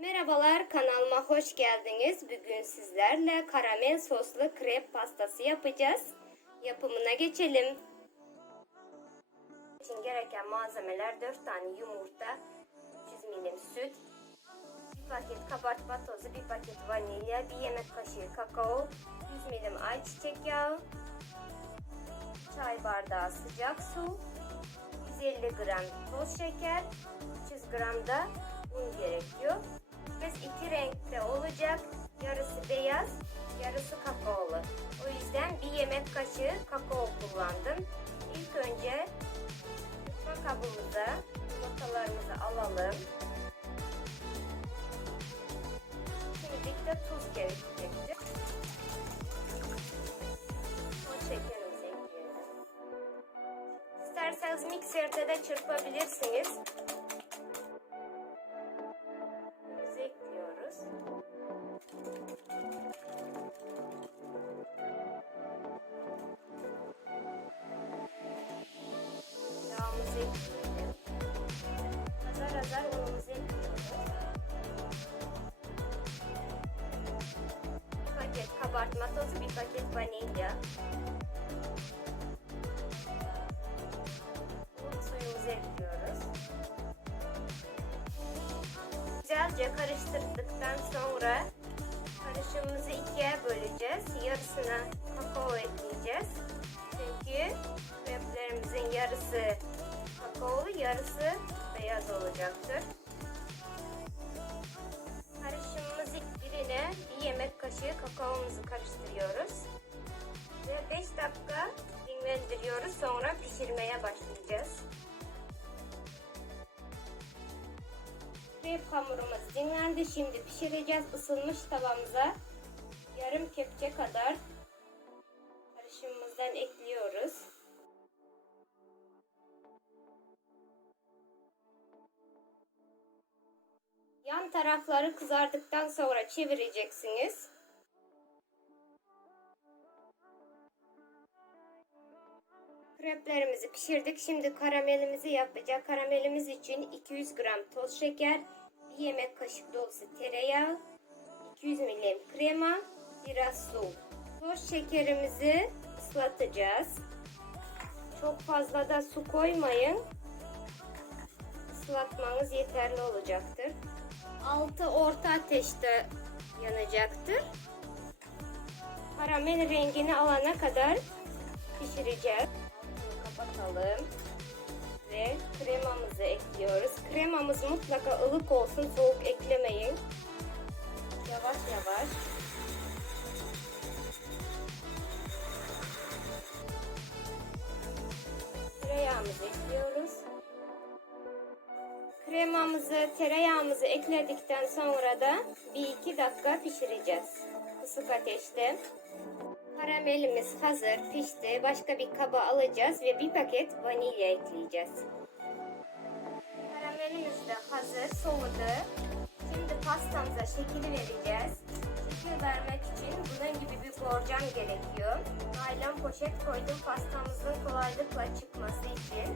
Merhabalar kanalıma hoş geldiniz. Bugün sizlerle karamel soslu krep pastası yapacağız. Yapımına geçelim. için gereken malzemeler 4 tane yumurta, 300 milim süt, bir paket kabartma tozu, bir paket vanilya, bir yemek kaşığı kakao, 100 milim ayçiçek yağı, çay bardağı sıcak su, 150 gram toz şeker, 300 gram da un gerekiyor. Biz iki renkte olacak. Yarısı beyaz, yarısı kakaolu. O yüzden bir yemek kaşığı kakao kullandım. İlk önce mutfak kabımıza yumurtalarımızı alalım. Şimdi de tuz gerekecektir. O şekerimizi ekleyelim. İsterseniz mikserde de çırpabilirsiniz. Ekleyelim. Azar azar unumuzu ekliyoruz. Paket kabartma tozu, bir paket vanilya. Un suyumuzu ekliyoruz. Güzelce karıştırdıktan sonra karışımımızı ikiye böleceğiz. Yarısına kakao ekleyeceğiz. Çünkü kreplerimizin yarısı yarısı beyaz olacaktır. Karışımımızı birine bir yemek kaşığı kakaomuzu karıştırıyoruz. Ve 5 dakika dinlendiriyoruz. Sonra pişirmeye başlayacağız. Krep hamurumuz dinlendi. Şimdi pişireceğiz. Isınmış tavamıza yarım kepçe kadar karışımımızdan ekliyoruz. Yan tarafları kızardıktan sonra çevireceksiniz. Kreplerimizi pişirdik. Şimdi karamelimizi yapacağız. Karamelimiz için 200 gram toz şeker, bir yemek kaşık dolusu tereyağı, 200 milim krema, biraz su. Toz şekerimizi ıslatacağız. Çok fazla da su koymayın. Islatmanız yeterli olacaktır. Altı orta ateşte yanacaktır. Karamel rengini alana kadar pişireceğiz. Kapatalım. Ve kremamızı ekliyoruz. Kremamız mutlaka ılık olsun, soğuk eklemeyin. Yavaş yavaş. Tereyağımızı. Kremamızı, tereyağımızı ekledikten sonra da 1-2 dakika pişireceğiz. Kısık ateşte. Karamelimiz hazır, pişti. Başka bir kaba alacağız ve bir paket vanilya ekleyeceğiz. Karamelimiz de hazır, soğudu. Şimdi pastamıza şekil vereceğiz. Şekil vermek için bunun gibi bir borcam gerekiyor. Naylon poşet koydum pastamızın kolaylıkla çıkması için.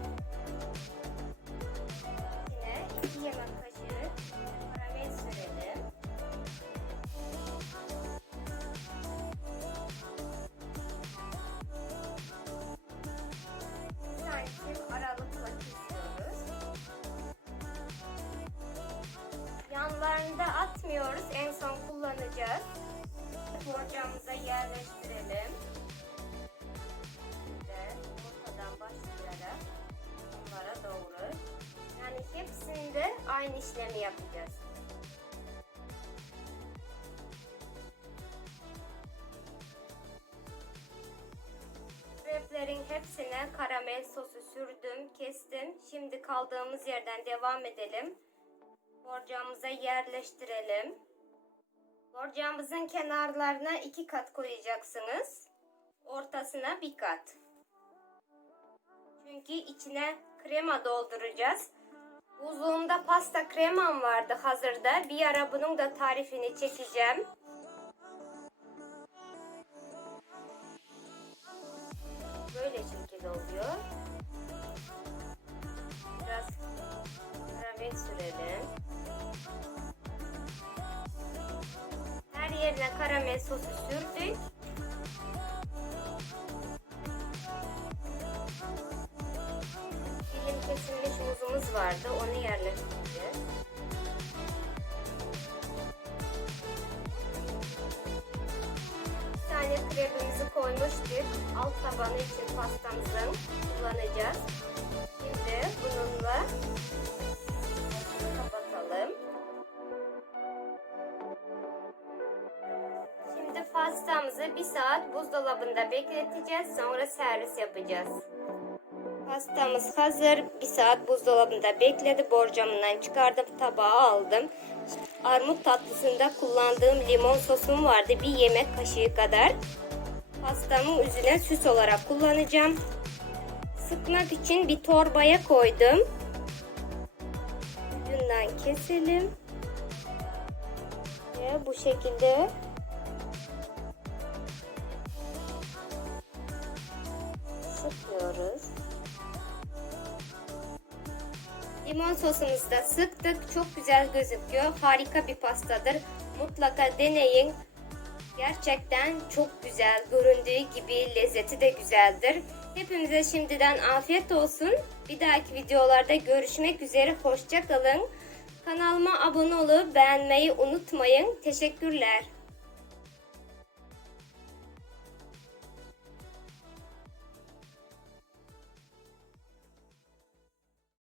2 yemek kaşığı karamel sürelim. santim kesiyoruz. Yanlarında atmıyoruz. En son kullanacağız. Borcamıza yerleştirelim. Ve işlemi yapacağız. Kreplerin hepsine karamel sosu sürdüm, kestim. Şimdi kaldığımız yerden devam edelim. Borcamıza yerleştirelim. Borcamızın kenarlarına iki kat koyacaksınız. Ortasına bir kat. Çünkü içine krema dolduracağız. Buzluğumda pasta kremam vardı hazırda. Bir ara bunun da tarifini çekeceğim. Böyle şekil oluyor. Biraz karamel sürelim. Üzerine karamel sosu sürdük. Vardı. Onu yerleştireceğiz. Bir tane kremimizi koymuştuk. Alt tabanı için pastamızın kullanacağız. Şimdi bununla kapatalım. Şimdi pastamızı bir saat buzdolabında bekleteceğiz. Sonra servis yapacağız. Pastamız hazır. Bir saat buzdolabında bekledi. Borcamından çıkardım. Tabağa aldım. Armut tatlısında kullandığım limon sosum vardı. Bir yemek kaşığı kadar. Pastamın üzerine süs olarak kullanacağım. Sıkmak için bir torbaya koydum. Ucundan keselim. Ve bu şekilde sıkıyoruz. Limon sosumuzu da sıktık. Çok güzel gözüküyor. Harika bir pastadır. Mutlaka deneyin. Gerçekten çok güzel. Göründüğü gibi lezzeti de güzeldir. Hepimize şimdiden afiyet olsun. Bir dahaki videolarda görüşmek üzere. Hoşçakalın. Kanalıma abone olup beğenmeyi unutmayın. Teşekkürler.